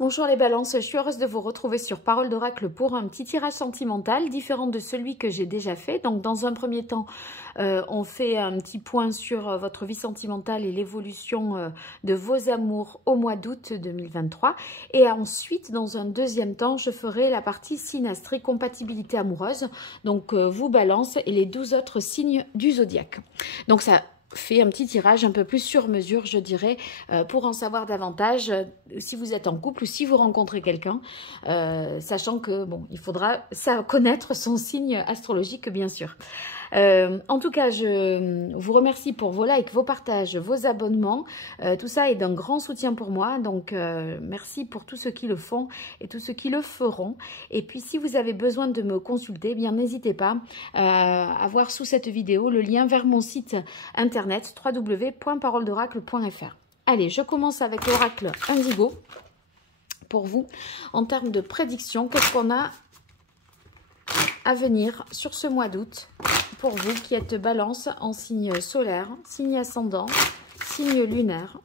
Bonjour les balances, je suis heureuse de vous retrouver sur Parole d'Oracle pour un petit tirage sentimental différent de celui que j'ai déjà fait. Donc dans un premier temps, on fait un petit point sur votre vie sentimentale et l'évolution de vos amours au mois d'août 2023. Et ensuite, dans un deuxième temps, je ferai la partie synastrie, compatibilité amoureuse. Donc vous balance et les 12 autres signes du zodiaque. Donc ça fait un petit tirage un peu plus sur mesure, je dirais, pour en savoir davantage si vous êtes en couple ou si vous rencontrez quelqu'un, sachant que bon, il faudra connaître son signe astrologique, bien sûr. En tout cas, je vous remercie pour vos likes, vos partages, vos abonnements. Tout ça est d'un grand soutien pour moi. Donc, merci pour tous ceux qui le font et tous ceux qui le feront. Et puis, si vous avez besoin de me consulter, eh bien n'hésitez pas à voir sous cette vidéo le lien vers mon site internet www.paroledoracle.fr. Allez, je commence avec l'oracle Indigo. Pour vous, en termes de prédiction, qu'est-ce qu'on a à venir sur ce mois d'août pour vous qui êtes balance en signe solaire, signe ascendant, signe lunaire,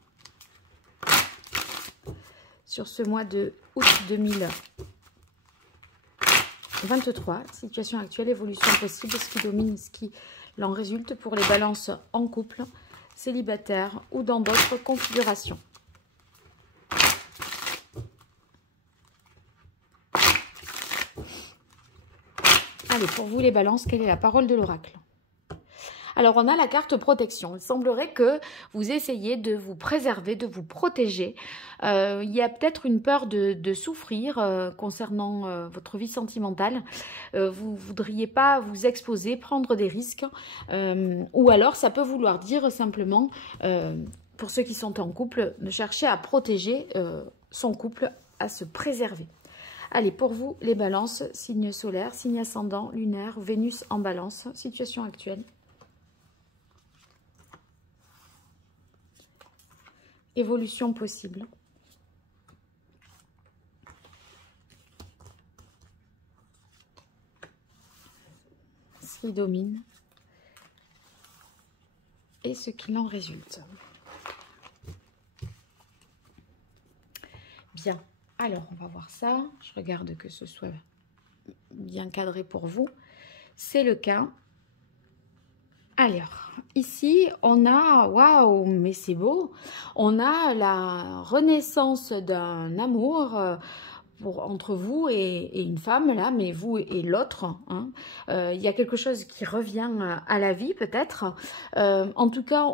sur ce mois de août 2023, situation actuelle, évolution possible, ce qui domine, ce qui en résulte pour les balances en couple, célibataire ou dans d'autres configurations. Allez, pour vous les balances, quelle est la parole de l'oracle? Alors, on a la carte protection. Il semblerait que vous essayez de vous préserver, de vous protéger. Il y a peut-être une peur de souffrir concernant votre vie sentimentale. Vous ne voudriez pas vous exposer, prendre des risques. Ou alors, ça peut vouloir dire simplement, pour ceux qui sont en couple, de chercher à protéger son couple, à se préserver. Allez, pour vous, les balances, signe solaire, signe ascendant, lunaire, Vénus en balance, situation actuelle. Évolution possible. Ce qui domine. Et ce qu'il en résulte. Bien. Alors, on va voir ça. Je regarde que ce soit bien cadré pour vous. C'est le cas. Alors, ici, on a, waouh, mais c'est beau, on a la renaissance d'un amour entre vous et une femme, là, mais vous et l'autre. Hein. Il y a quelque chose qui revient à la vie, peut-être. En tout cas,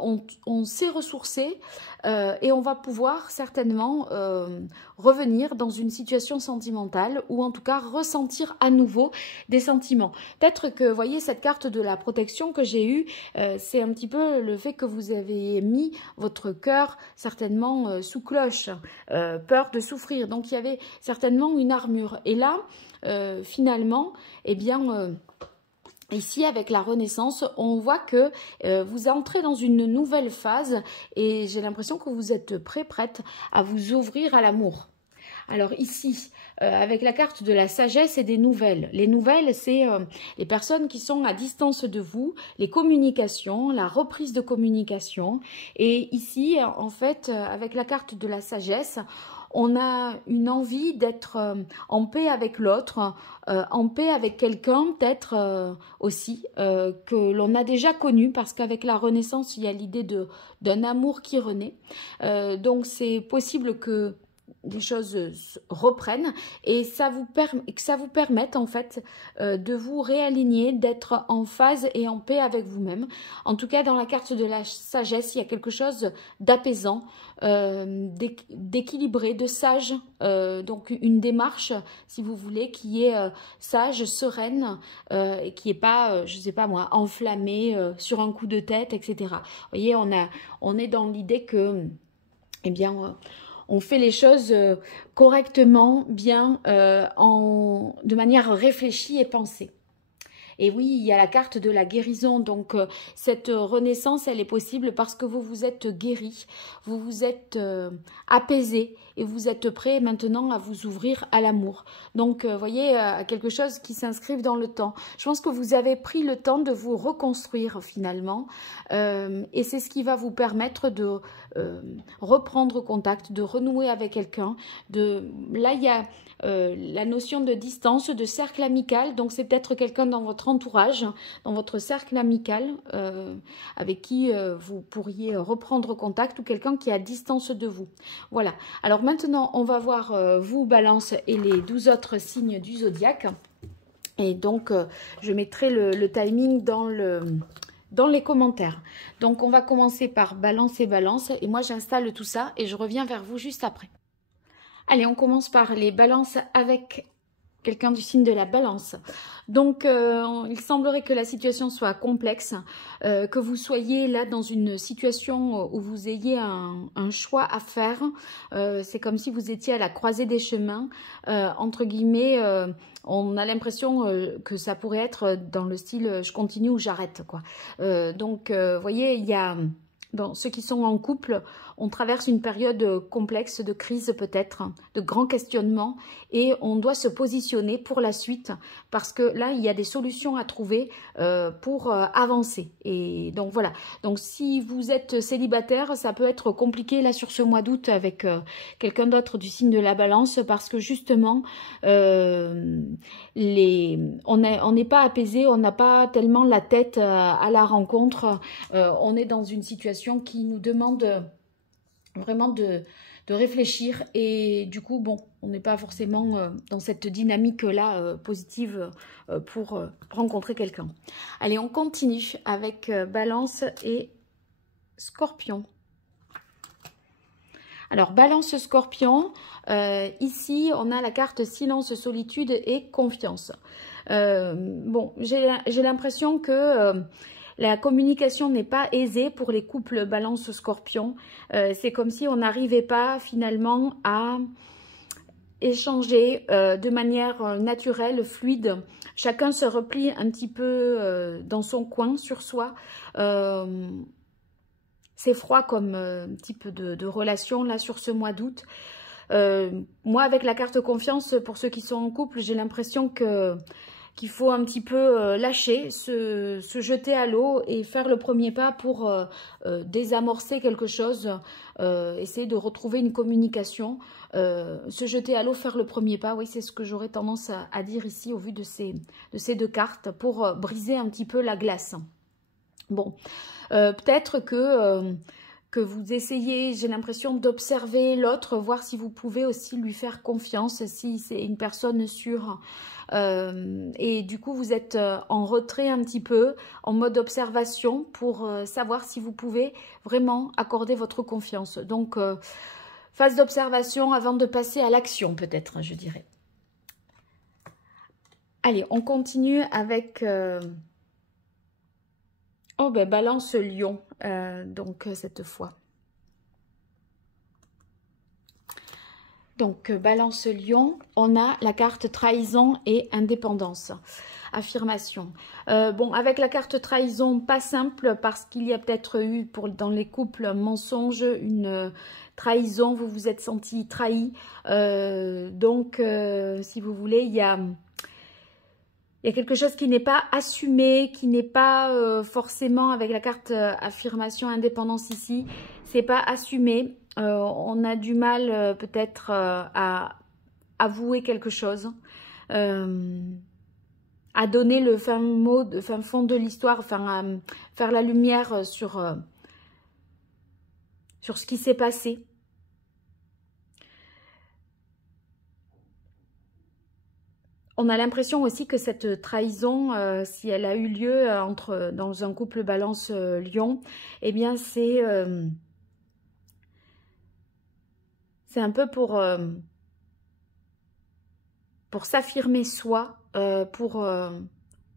on s'est ressourcé et on va pouvoir certainement revenir dans une situation sentimentale ou en tout cas ressentir à nouveau des sentiments. Peut-être que, vous voyez, cette carte de la protection que j'ai eue, c'est un petit peu le fait que vous avez mis votre cœur certainement sous cloche, peur de souffrir. Donc, il y avait certainement une armure. Et là, finalement, eh bien... ici, avec la Renaissance, on voit que vous entrez dans une nouvelle phase et j'ai l'impression que vous êtes prête à vous ouvrir à l'amour. Alors ici, avec la carte de la sagesse et des nouvelles. Les nouvelles, c'est les personnes qui sont à distance de vous, les communications, la reprise de communication. Et ici, en fait, avec la carte de la sagesse, on a une envie d'être en paix avec l'autre, en paix avec quelqu'un peut-être aussi que l'on a déjà connu, parce qu'avec la Renaissance, il y a l'idée d'un amour qui renaît. Donc c'est possible que les choses reprennent et ça vous permette en fait de vous réaligner, d'être en phase et en paix avec vous-même. En tout cas, dans la carte de la sagesse, il y a quelque chose d'apaisant, d'équilibré, de sage, donc une démarche, si vous voulez, qui est sage, sereine, et qui n'est pas, je ne sais pas moi, enflammée sur un coup de tête, etc. Vous voyez, on est dans l'idée que, eh bien, on fait les choses correctement, bien, de manière réfléchie et pensée. Et oui, il y a la carte de la guérison. Donc, cette renaissance, elle est possible parce que vous vous êtes guéri, vous vous êtes apaisé et vous êtes prêt maintenant à vous ouvrir à l'amour. Donc, vous voyez, quelque chose qui s'inscrive dans le temps. Je pense que vous avez pris le temps de vous reconstruire finalement, et c'est ce qui va vous permettre de reprendre contact, de renouer avec quelqu'un. Là, il y a la notion de distance, de cercle amical. Donc, c'est peut-être quelqu'un dans votre entourage, dans votre cercle amical, avec qui vous pourriez reprendre contact, ou quelqu'un qui est à distance de vous. Voilà. Alors maintenant, on va voir vous, Balance, et les 12 autres signes du zodiaque. Et donc, je mettrai le timing dans les commentaires. Donc, on va commencer par Balance et Balance. Et moi, j'installe tout ça et je reviens vers vous juste après. Allez, on commence par les balances avec quelqu'un du signe de la balance. Donc, il semblerait que la situation soit complexe, que vous soyez là dans une situation où vous ayez un choix à faire. C'est comme si vous étiez à la croisée des chemins, entre guillemets. On a l'impression que ça pourrait être dans le style « je continue ou j'arrête ». Donc, vous voyez, il y a... Dans ceux qui sont en couple, on traverse une période complexe de crise peut-être, de grands questionnements, et on doit se positionner pour la suite parce que là, il y a des solutions à trouver pour avancer. Et donc voilà, donc si vous êtes célibataire, ça peut être compliqué là sur ce mois d'août avec quelqu'un d'autre du signe de la balance parce que justement, on n'est pas apaisé, on n'a pas tellement la tête à la rencontre, on est dans une situation qui nous demande vraiment de réfléchir et du coup, bon, on n'est pas forcément dans cette dynamique-là positive pour rencontrer quelqu'un. Allez, on continue avec Balance et Scorpion. Alors, Balance Scorpion, ici, on a la carte Silence, Solitude et Confiance. Bon, j'ai l'impression que... la communication n'est pas aisée pour les couples Balance-Scorpion. C'est comme si on n'arrivait pas finalement à échanger de manière naturelle, fluide. Chacun se replie un petit peu dans son coin, sur soi. C'est froid comme type de relation là sur ce mois d'août. Moi, avec la carte Confiance, pour ceux qui sont en couple, j'ai l'impression qu'il faut un petit peu lâcher, se jeter à l'eau et faire le premier pas pour désamorcer quelque chose, essayer de retrouver une communication, se jeter à l'eau, faire le premier pas. Oui, c'est ce que j'aurais tendance à dire ici au vu de ces deux cartes pour briser un petit peu la glace. Bon, peut-être que vous essayez, j'ai l'impression, d'observer l'autre, voir si vous pouvez aussi lui faire confiance, si c'est une personne sûre. Et du coup, vous êtes en retrait un petit peu, en mode observation pour savoir si vous pouvez vraiment accorder votre confiance. Donc, phase d'observation avant de passer à l'action, peut-être, je dirais. Allez, on continue avec... Oh, ben, Balance Lion, donc cette fois. Donc, Balance Lion, on a la carte Trahison et Indépendance. Affirmation. Bon, avec la carte Trahison, pas simple parce qu'il y a peut-être eu dans les couples un mensonge, une trahison, vous vous êtes senti trahi. Donc, si vous voulez, il y a quelque chose qui n'est pas assumé, qui n'est pas forcément avec la carte affirmation, indépendance ici, c'est pas assumé. On a du mal peut-être à avouer quelque chose, à donner le fin fond de l'histoire, enfin à faire la lumière sur ce qui s'est passé. On a l'impression aussi que cette trahison, si elle a eu lieu dans un couple Balance-Lion, eh bien c'est un peu pour s'affirmer soi, pour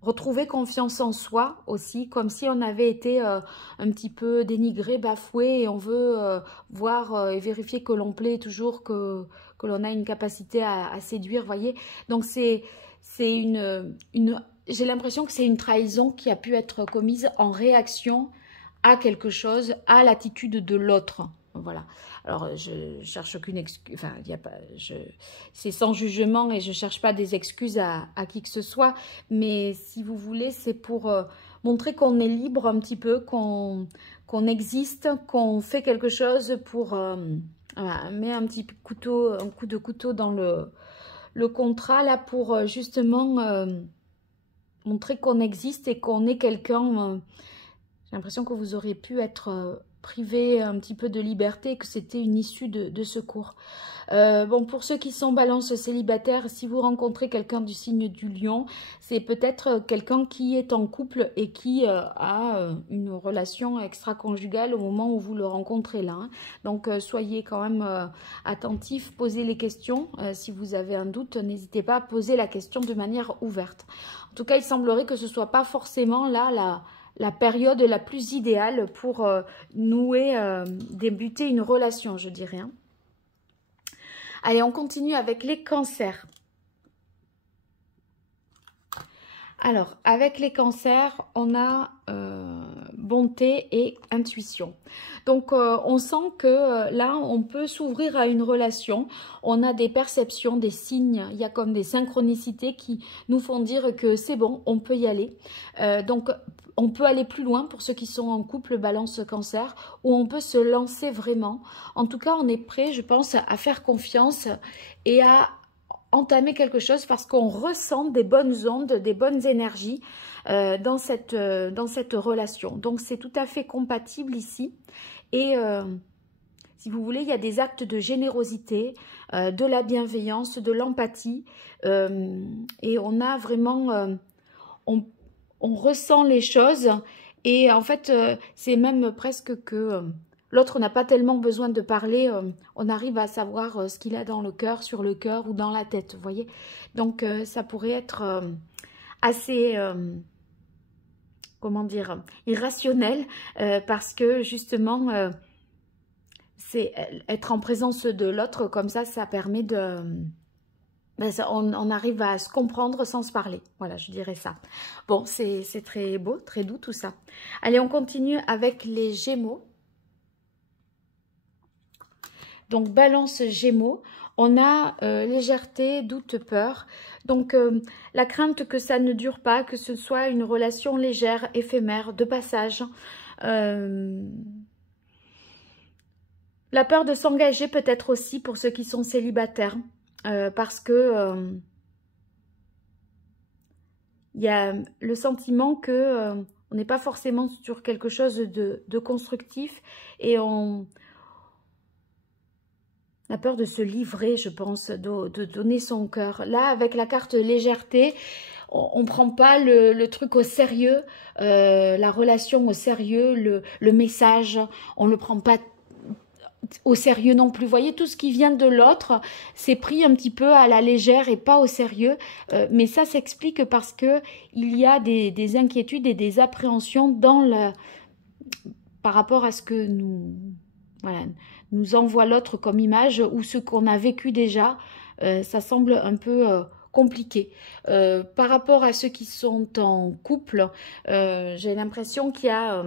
retrouver confiance en soi aussi, comme si on avait été un petit peu dénigré, bafoué, et on veut voir et vérifier que l'on plaît toujours, que l'on a une capacité à séduire, voyez. Donc c'est j'ai l'impression que c'est une trahison qui a pu être commise en réaction à quelque chose, à l'attitude de l'autre. Voilà. Alors, je cherche aucune excuse. Enfin, il y a pas. C'est sans jugement et je cherche pas des excuses à qui que ce soit. Mais si vous voulez, c'est pour montrer qu'on est libre un petit peu, qu'on existe, qu'on fait quelque chose pour voilà, met un petit couteau, un coup de couteau dans le contrat là pour justement montrer qu'on existe et qu'on est quelqu'un. J'ai l'impression que vous auriez pu être privé un petit peu de liberté et que c'était une issue de secours. Bon, pour ceux qui sont balance célibataires, si vous rencontrez quelqu'un du signe du lion, c'est peut-être quelqu'un qui est en couple et qui a une relation extra-conjugale au moment où vous le rencontrez là. Hein. Donc, soyez quand même attentifs, posez les questions. Si vous avez un doute, n'hésitez pas à poser la question de manière ouverte. En tout cas, il semblerait que ce ne soit pas forcément là la période la plus idéale pour nouer, débuter une relation, je dirais. Hein. Allez, on continue avec les cancers. Alors, avec les cancers, on a bonté et intuition. Donc, on sent que là, on peut s'ouvrir à une relation. On a des perceptions, des signes. Il y a comme des synchronicités qui nous font dire que c'est bon, on peut y aller. Donc, on peut aller plus loin pour ceux qui sont en couple balance cancer, ou on peut se lancer vraiment. En tout cas, on est prêt, je pense, à faire confiance et à entamer quelque chose parce qu'on ressent des bonnes ondes, des bonnes énergies dans cette relation. Donc, c'est tout à fait compatible ici. Et si vous voulez, il y a des actes de générosité, de la bienveillance, de l'empathie. Et on a vraiment... on ressent les choses. Et en fait, c'est même presque que... L'autre n'a pas tellement besoin de parler, on arrive à savoir ce qu'il a dans le cœur, sur le cœur ou dans la tête, vous voyez. Donc, ça pourrait être assez, comment dire, irrationnel, parce que justement, c'est être en présence de l'autre, comme ça permet de... on arrive à se comprendre sans se parler, voilà, je dirais ça. Bon, c'est très beau, très doux tout ça. Allez, on continue avec les Gémeaux. Donc, balance Gémeaux, on a légèreté, doute, peur. Donc, la crainte que ça ne dure pas, que ce soit une relation légère, éphémère, de passage. La peur de s'engager peut-être aussi pour ceux qui sont célibataires. Parce que il y a le sentiment que on n'est pas forcément sur quelque chose de constructif et on... La peur de se livrer, je pense, de donner son cœur. Là, avec la carte légèreté, on ne prend pas le truc au sérieux, la relation au sérieux, le message, on ne le prend pas au sérieux non plus. Vous voyez, tout ce qui vient de l'autre, c'est pris un petit peu à la légère et pas au sérieux. Mais ça s'explique parce que il y a des inquiétudes et des appréhensions dans par rapport à ce que nous envoie l'autre comme image ou ce qu'on a vécu déjà. Ça semble un peu compliqué. Par rapport à ceux qui sont en couple, j'ai l'impression qu'il y a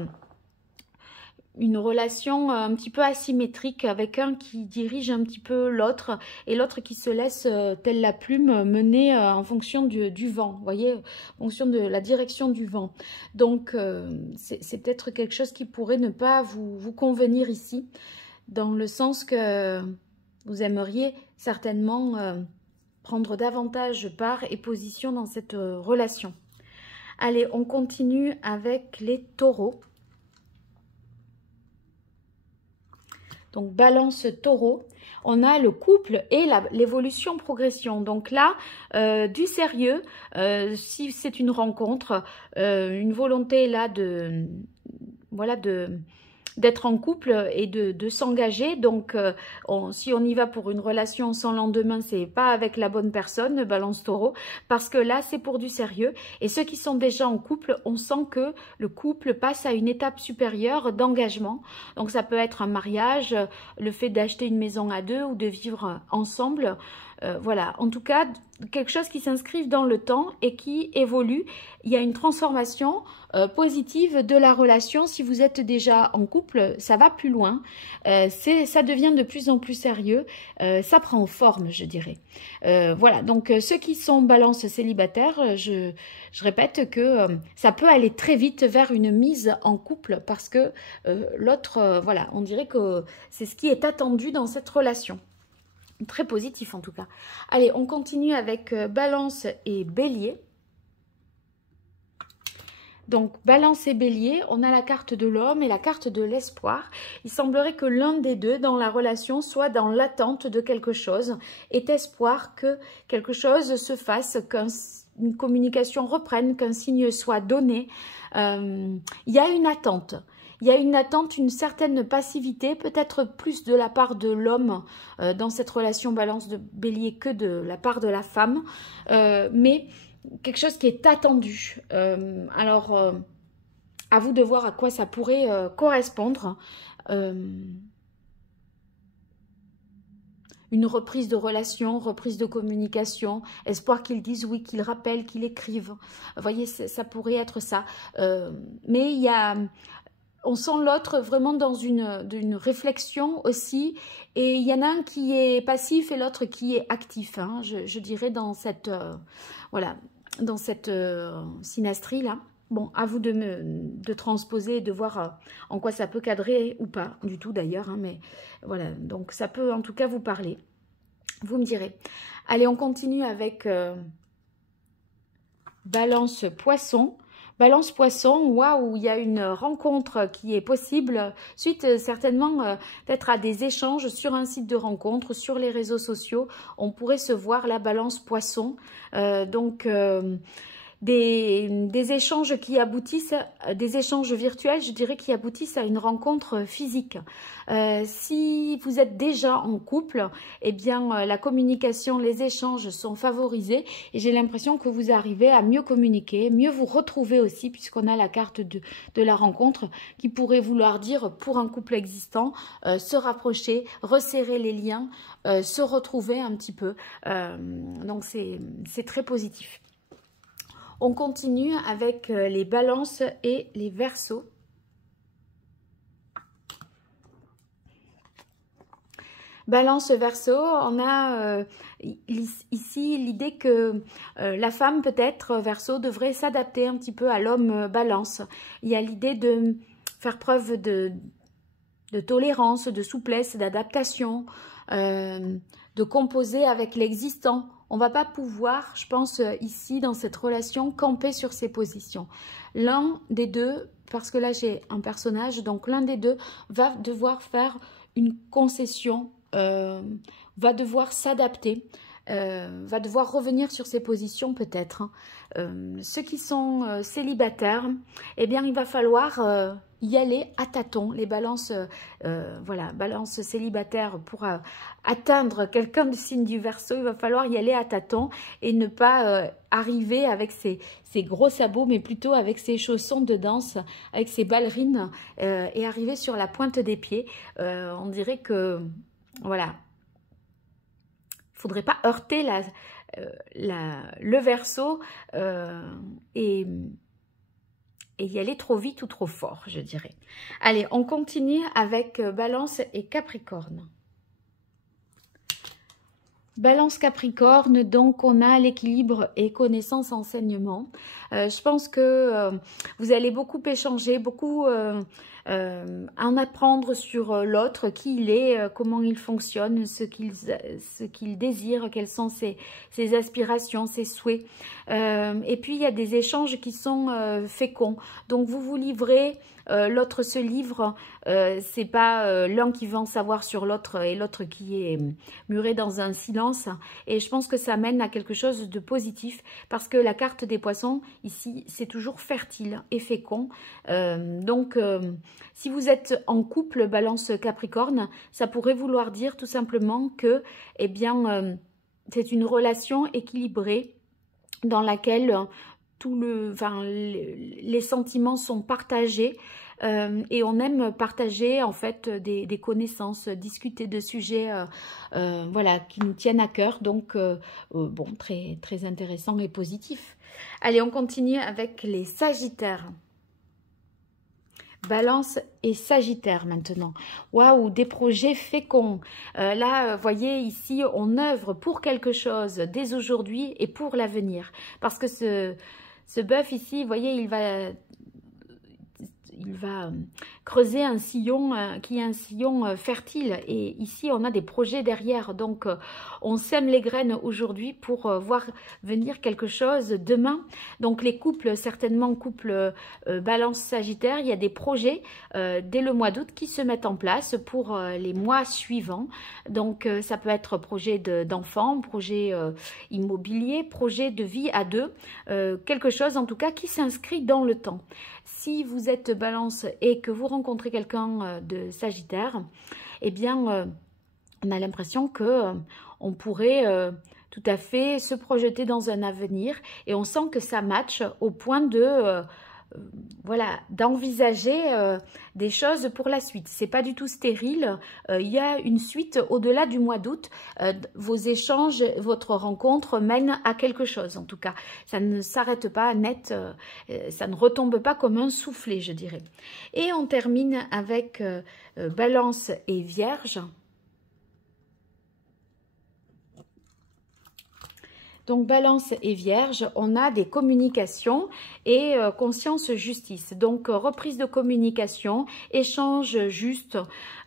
une relation un petit peu asymétrique avec un qui dirige un petit peu l'autre et l'autre qui se laisse, telle la plume, mener en fonction du vent, vous voyez, en fonction de la direction du vent. Donc, c'est peut-être quelque chose qui pourrait ne pas vous convenir ici, dans le sens que vous aimeriez certainement prendre davantage part et position dans cette relation. Allez, on continue avec les taureaux. Donc, balance taureau, on a le couple et l'évolution progression. Donc là, du sérieux, si c'est une rencontre, une volonté là d'être en couple et de s'engager. Donc, si on y va pour une relation sans lendemain, c'est pas avec la bonne personne, balance taureau, parce que là, c'est pour du sérieux. Et ceux qui sont déjà en couple, on sent que le couple passe à une étape supérieure d'engagement. Donc, ça peut être un mariage, le fait d'acheter une maison à deux ou de vivre ensemble. Voilà, en tout cas, quelque chose qui s'inscrive dans le temps et qui évolue. Il y a une transformation positive de la relation si vous êtes déjà en couple couple, ça va plus loin, ça devient de plus en plus sérieux, ça prend forme, je dirais. Voilà, donc ceux qui sont balance célibataires, je répète que ça peut aller très vite vers une mise en couple parce que l'autre, voilà, on dirait que c'est ce qui est attendu dans cette relation. Très positif en tout cas. Allez, on continue avec Balance et Bélier. Donc, Balance et Bélier, on a la carte de l'homme et la carte de l'espoir. Il semblerait que l'un des deux dans la relation soit dans l'attente de quelque chose, ait espoir que quelque chose se fasse, qu'une communication reprenne, qu'un signe soit donné. Il y a une attente. Il y a une attente, une certaine passivité, peut-être plus de la part de l'homme dans cette relation Balance de Bélier que de la part de la femme, mais quelque chose qui est attendu. Alors, à vous de voir à quoi ça pourrait correspondre. Une reprise de relation, reprise de communication, espoir qu'ils disent oui, qu'ils rappellent, qu'ils écrivent. Vous voyez, ça pourrait être ça. Mais il y a... On sent l'autre vraiment dans une réflexion aussi. Et il y en a un qui est passif et l'autre qui est actif. Hein, je dirais dans cette, voilà, dans cette synastrie-là. Bon, à vous de transposer et de voir en quoi ça peut cadrer ou pas, du tout d'ailleurs. Hein, mais voilà, donc ça peut en tout cas vous parler. Vous me direz. Allez, on continue avec Balance Poisson. Balance Poisson, waouh, il y a une rencontre qui est possible, suite certainement peut-être à des échanges sur un site de rencontre, sur les réseaux sociaux, on pourrait se voir la Balance Poisson, donc des échanges qui aboutissent, des échanges virtuels, je dirais, qui aboutissent à une rencontre physique. Si vous êtes déjà en couple, eh bien la communication, les échanges sont favorisés et j'ai l'impression que vous arrivez à mieux communiquer, mieux vous retrouver aussi, puisqu'on a la carte de la rencontre qui pourrait vouloir dire pour un couple existant, se rapprocher, resserrer les liens, se retrouver un petit peu. Donc c'est très positif. On continue avec les balances et les verseaux. Balance verseau, on a ici l'idée que la femme peut-être verseau devrait s'adapter un petit peu à l'homme balance. Il y a l'idée de faire preuve de tolérance, de souplesse, d'adaptation, de composer avec l'existant. On ne va pas pouvoir, je pense, ici, dans cette relation, camper sur ses positions. L'un des deux, parce que là, j'ai un personnage, donc l'un des deux va devoir faire une concession, va devoir s'adapter, va devoir revenir sur ses positions peut-être. Ceux qui sont célibataires, eh bien, il va falloir y aller à tâtons. Les balances, voilà, balance célibataire pour atteindre quelqu'un du signe du Verseau, il va falloir y aller à tâtons et ne pas arriver avec ses gros sabots, mais plutôt avec ses chaussons de danse, avec ses ballerines et arriver sur la pointe des pieds. On dirait que, voilà, il ne faudrait pas heurter le Verseau et y aller trop vite ou trop fort, je dirais. Allez, on continue avec Balance et Capricorne. Balance Capricorne, donc on a l'équilibre et connaissance enseignement. Je pense que vous allez beaucoup échanger, beaucoup en apprendre sur l'autre, qui il est, comment il fonctionne, ce qu'il désire, quelles sont ses aspirations, ses souhaits. Et puis il y a des échanges qui sont féconds. Donc vous vous livrez, l'autre se livre, c'est pas l'un qui va en savoir sur l'autre et l'autre qui est muré dans un silence. Et je pense que ça mène à quelque chose de positif parce que la carte des poissons ici c'est toujours fertile et fécond. Donc si vous êtes en couple Balance Capricorne, ça pourrait vouloir dire tout simplement que eh bien c'est une relation équilibrée dans laquelle les sentiments sont partagés et on aime partager en fait des connaissances, discuter de sujets voilà, qui nous tiennent à cœur, donc bon, très, très intéressant et positif. Allez, on continue avec les Sagittaires. Balance et Sagittaire maintenant. Waouh, des projets féconds. Là, voyez, ici, on œuvre pour quelque chose dès aujourd'hui et pour l'avenir. Parce que ce bœuf ici, vous voyez, il va creuser un sillon qui est un sillon fertile. Et ici, on a des projets derrière. Donc, on sème les graines aujourd'hui pour voir venir quelque chose demain. Donc, les couples, certainement couples Balance Sagittaire, il y a des projets dès le mois d'août qui se mettent en place pour les mois suivants. Donc, ça peut être projet d'enfants, projet immobilier, projet de vie à deux. Quelque chose, en tout cas, qui s'inscrit dans le temps. Si vous êtes Balance et que vous rencontrez quelqu'un de Sagittaire, eh bien, on a l'impression que on pourrait tout à fait se projeter dans un avenir et on sent que ça match au point de voilà, d'envisager des choses pour la suite. C'est pas du tout stérile. Il y a une suite au-delà du mois d'août. Vos échanges, votre rencontre mènent à quelque chose. En tout cas, ça ne s'arrête pas net. Ça ne retombe pas comme un soufflet, je dirais. Et on termine avec Balance et Vierge. Donc, Balance et Vierge, on a des communications et conscience justice. Donc, reprise de communication, échange juste,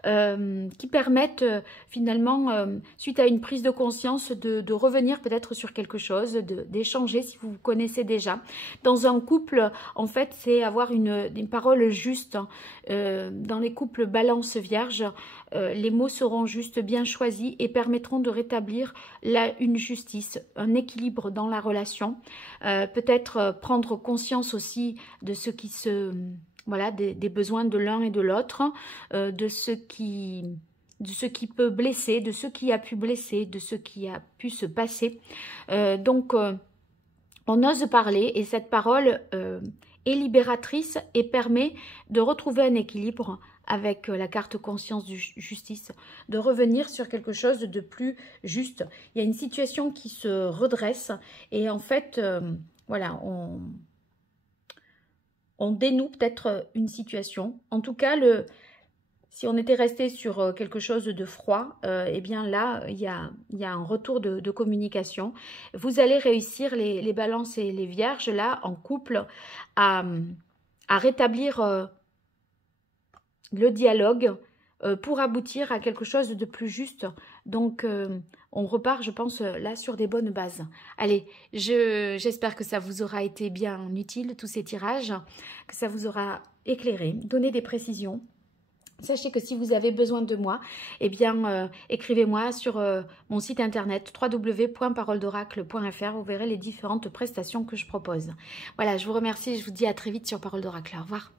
qui permettent finalement, suite à une prise de conscience, de revenir peut-être sur quelque chose, d'échanger si vous vous connaissez déjà. Dans un couple, en fait, c'est avoir une parole juste. Dans les couples Balance-Vierge, les mots seront juste bien choisis et permettront de rétablir une justice, un équilibre dans la relation. Peut-être prendre conscience aussi de ce qui se... Voilà, des besoins de l'un et de l'autre, de ce qui peut blesser, de ce qui a pu blesser, de ce qui a pu se passer. Donc, on ose parler et cette parole est libératrice et permet de retrouver un équilibre avec la carte conscience de justice, de revenir sur quelque chose de plus juste. Il y a une situation qui se redresse et en fait, voilà, on dénoue peut-être une situation. En tout cas, si on était resté sur quelque chose de froid, eh bien là, il y a un retour de communication. Vous allez réussir, les Balances et les Vierges, là, en couple, à rétablir le dialogue pour aboutir à quelque chose de plus juste. Donc, on repart, je pense, là, sur des bonnes bases. Allez, j'espère que ça vous aura été bien utile, tous ces tirages, que ça vous aura éclairé, donné des précisions. Sachez que si vous avez besoin de moi, eh bien, écrivez-moi sur mon site internet www.paroledoracle.fr. Vous verrez les différentes prestations que je propose. Voilà, je vous remercie et je vous dis à très vite sur Parole d'Oracle. Au revoir.